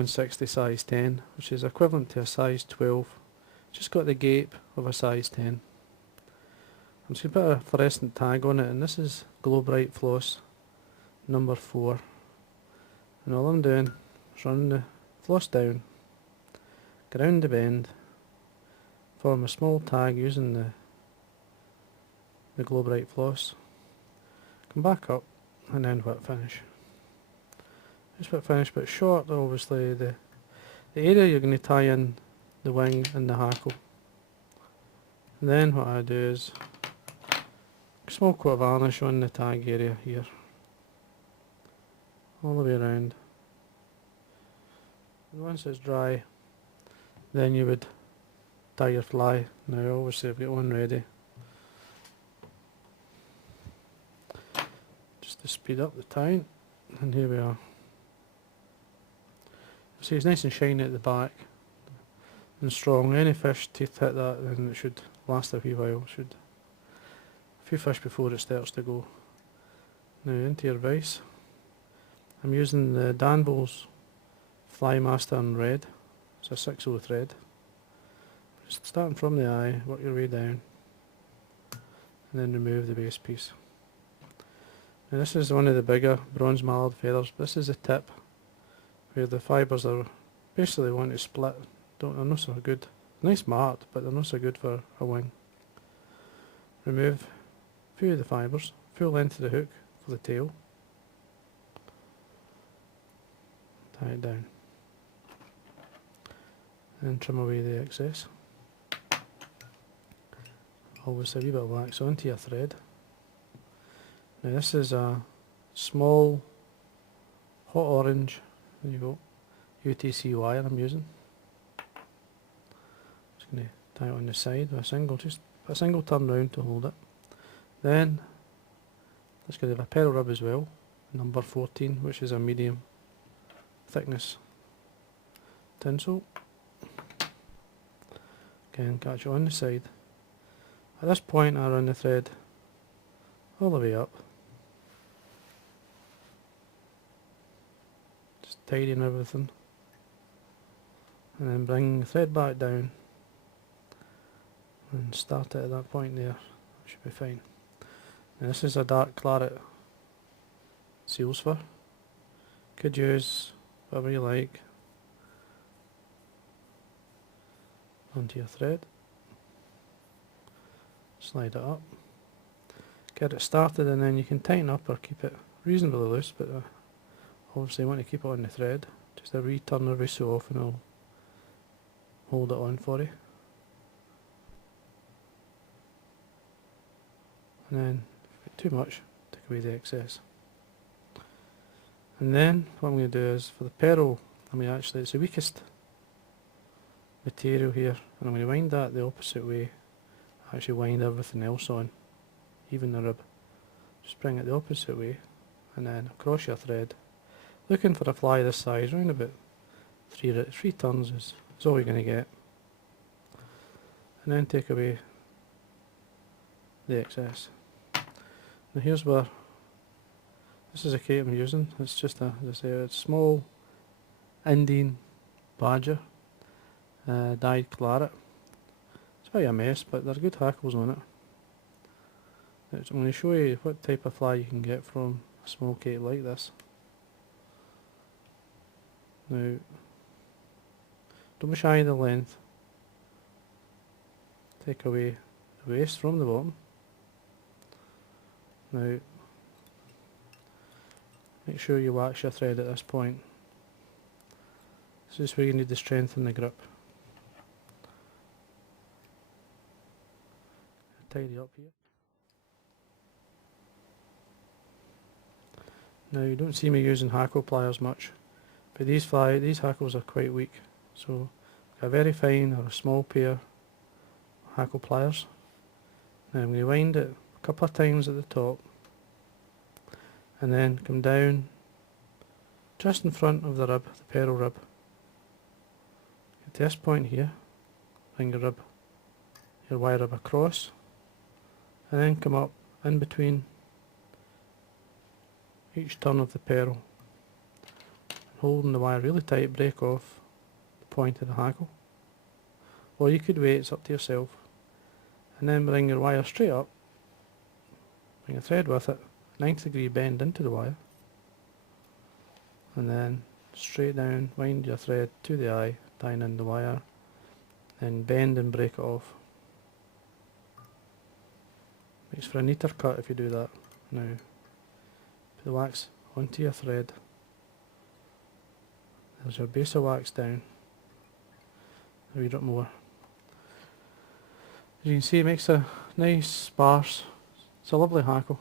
B160 size 10, which is equivalent to a size 12. Just got the gape of a size 10. I'm just going to put a fluorescent tag on it, and this is Glo-Brite floss number 4. And all I'm doing is running the floss down, go round the bend, form a small tag using the Glo-Brite floss, come back up, and then whip finish. Just whip finish, but short, obviously. The area you're going to tie in the wing and the hackle. And then what I do is a small coat of varnish on the tag area here, all the way around. And once it's dry, then you would tie your fly. Now obviously I've got one ready, just to speed up the tying, and here we are. See, it's nice and shiny at the back and strong. Any fish teeth hit that, then it should last a wee while. Should a few fish before it starts to go. Now into your vise. I'm using the Danville's Fly Master in red. It's a 6/0 thread. Just starting from the eye, work your way down, and then remove the base piece. Now this is one of the bigger bronze mallard feathers. This is the tip, where the fibres are basically want to split. They're not so good. Nice marked, but they're not so good for a wing. Remove a few of the fibres, full length of the hook for the tail. Tie it down. And trim away the excess. Always a wee bit of wax onto your thread. Now this is a small hot orange, there you go, UTC wire I'm using. Just going to tie it on the side with a single turn round to hold it. Then let's get a pearl rub as well, number 14, which is a medium thickness tinsel. Again, catch it on the side. At this point I run the thread all the way up, just tidying everything, and then bring the thread back down and start it at that point there. Should be fine. Now this is a dark claret seal's fur. Could use whatever you like onto your thread. Slide it up, get it started, and then you can tighten up or keep it reasonably loose, but obviously you want to keep it on the thread. Just a wee turn every so often will hold it on for you. And then if it's too much, take away the excess. And then what I'm going to do is, for the pearl, actually it's the weakest material here, and I'm going to wind that the opposite way. Actually wind everything else on, even the rib. Just bring it the opposite way, and then across your thread, looking for a fly this size. Around about three turns is all you're going to get, and then take away the excess. Now here's where, this is a kite I'm using. It's just a, as I say, a small Indain badger dyed claret. It's probably a mess, but they're good hackles on it. I'm going to show you what type of fly you can get from a small kite like this. Now, don't be shy of the length. Take away the waist from the bottom. Now, make sure you wax your thread at this point. This is where you need to strengthen the grip. Tidy up here. Now you don't see me using hackle pliers much, but these hackles are quite weak, so a very fine or a small pair of hackle pliers. Now I'm going to wind it a couple of times at the top, and then come down just in front of the rib, the pearl rib. At this point here, bring your wire rib across, and then come up in between each turn of the pearl. holding the wire really tight, break off the point of the hackle. Or you could wait, it's up to yourself. And then bring your wire straight up, bring a thread with it, 90-degree bend into the wire, and then straight down, wind your thread to the eye, tying in the wire, then bend and break it off. Makes for a neater cut if you do that. Now, put the wax onto your thread. There's your base of wax down. A wee bit more. As you can see, it makes a nice sparse, it's a lovely hackle.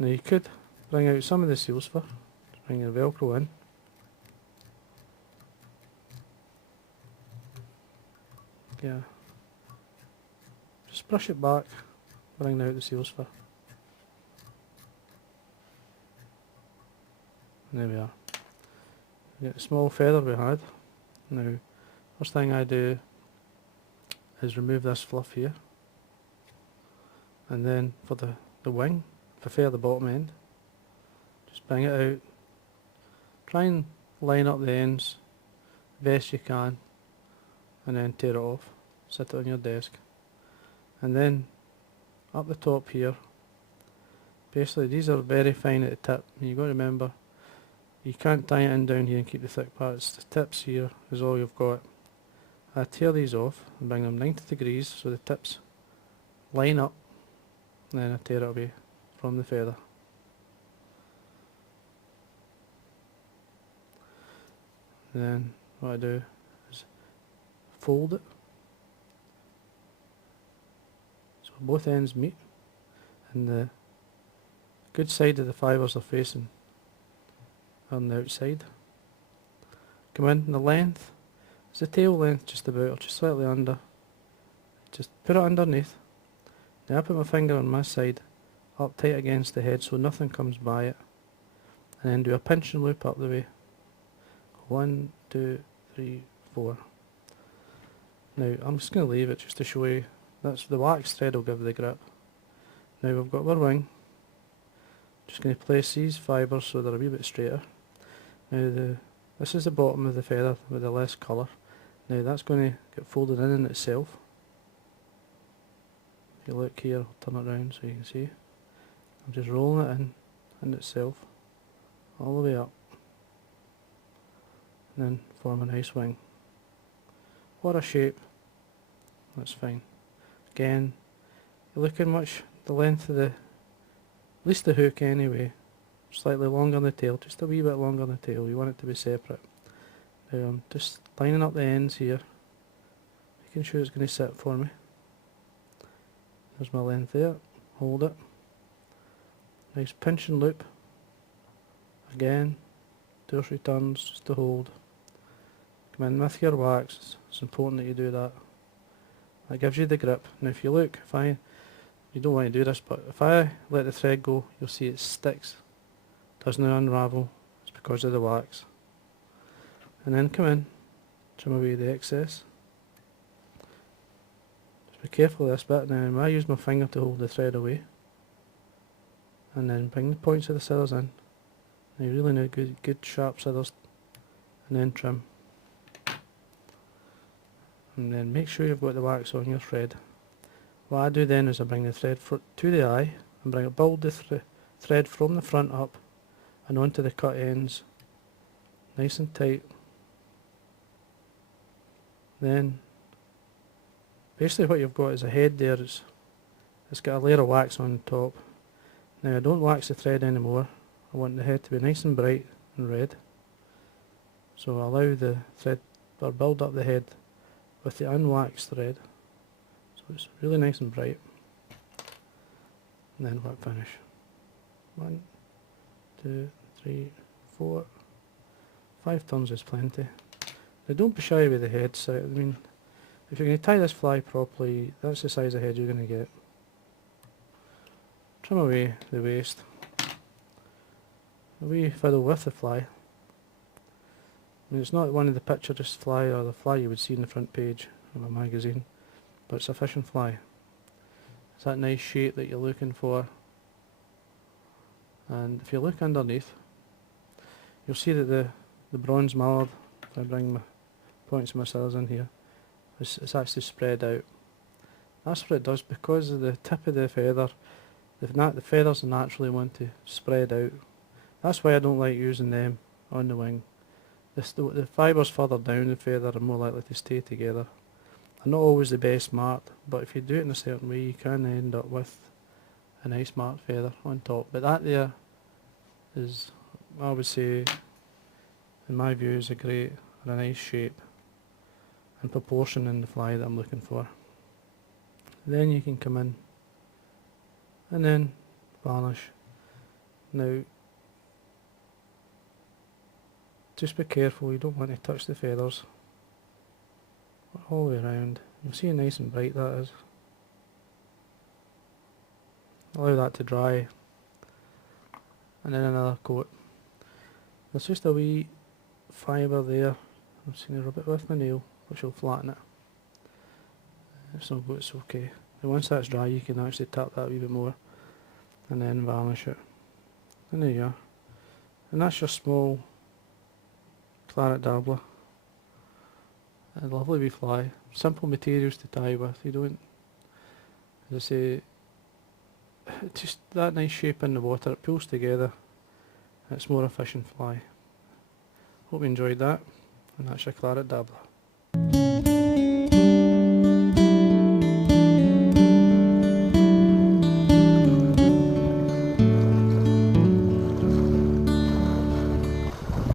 Now you could bring out some of the seal spur, bring your velcro in. Yeah. Just brush it back, bring out the seal spur. And there we are. We get the small feather we had. Now, first thing I do is remove this fluff here, and then for the wing, prefer the bottom end, just bring it out, try and line up the ends best you can, and then tear it off, sit it on your desk, and then up the top here, basically these are very fine at the tip, and you've got to remember you can't tie it in down here and keep the thick parts. The tips here is all you've got. I tear these off and bring them 90 degrees so the tips line up, and then I tear it away from the feather. Then what I do is fold it so both ends meet and the good side of the fibres are facing on the outside. Come in the length. It's the tail length just about, or just slightly under. Just put it underneath. Now I put my finger on my side, up tight against the head so nothing comes by it. And then do a pinch and loop up the way. 1, 2, 3, 4. Now I'm just going to leave it just to show you. That's the wax thread will give the grip. Now we've got our wing. Just going to place these fibres so they're a wee bit straighter. Now this is the bottom of the feather with the less colour. Now that's going to get folded in itself. If you look here, I'll turn it around so you can see. I'm just rolling it in itself, all the way up, and then form a nice wing. What a shape! That's fine. Again, you're looking much the length of at least the hook anyway, slightly longer on the tail, just a wee bit longer on the tail. You want it to be separate. Now I'm just lining up the ends here, making sure it's going to sit for me. There's my length there, hold it. Nice pinch and loop. Again, 2 or 3 turns just to hold. Come in with your wax, it's important that you do that. That gives you the grip. Now if you look, you don't want to do this, but if I let the thread go, you'll see it sticks. Doesn't unravel, it's because of the wax. And then come in, trim away the excess. Just be careful of this bit. Now I use my finger to hold the thread away. And then bring the points of the scissors in. Now you really need good sharp scissors. And then trim. And then make sure you've got the wax on your thread. What I do then is I bring the thread to the eye and build the thread from the front up and onto the cut ends, nice and tight. Then basically what you've got is a head there. It's got a layer of wax on top. Now I don't wax the thread anymore. I want the head to be nice and bright and red. So I allow the thread or build up the head with the unwaxed thread. So it's really nice and bright. And then whip finish. 1, 2, 3, 4, 5 turns is plenty. Now don't be shy with the head. So, I mean, if you're going to tie this fly properly, that's the size of head you're going to get. Trim away the waste. A wee fiddle with the fly. I mean, it's not one of the picturesque fly or the fly you would see in the front page of a magazine, but it's a fishing fly. It's that nice shape that you're looking for. And if you look underneath, you'll see that the bronze mallard, if I bring my points of my scissors in here, it's actually spread out. That's what it does because of the tip of the feather. The feathers naturally want to spread out. That's why I don't like using them on the wing. The fibres further down the feather are more likely to stay together. They're not always the best marked, but if you do it in a certain way you can end up with a nice marked feather on top. But that there is, I would say, in my view, is a nice shape and proportion in the fly that I'm looking for. Then you can come in and then varnish. Now just be careful, you don't want to touch the feathers all the way around. You'll see how nice and bright that is. Allow that to dry and then another coat. There's just a wee fibre there. I'm just going to rub it with my nail, which will flatten it. It's no good, it's okay. And once that's dry you can actually tap that a wee bit more and then varnish it. And there you are. And that's your small Claret Dabbler. A lovely wee fly. Simple materials to tie with. You don't, as I say, just that nice shape in the water, it pulls together. It's more efficient fly. Hope you enjoyed that. And that's your Claret Dabbler.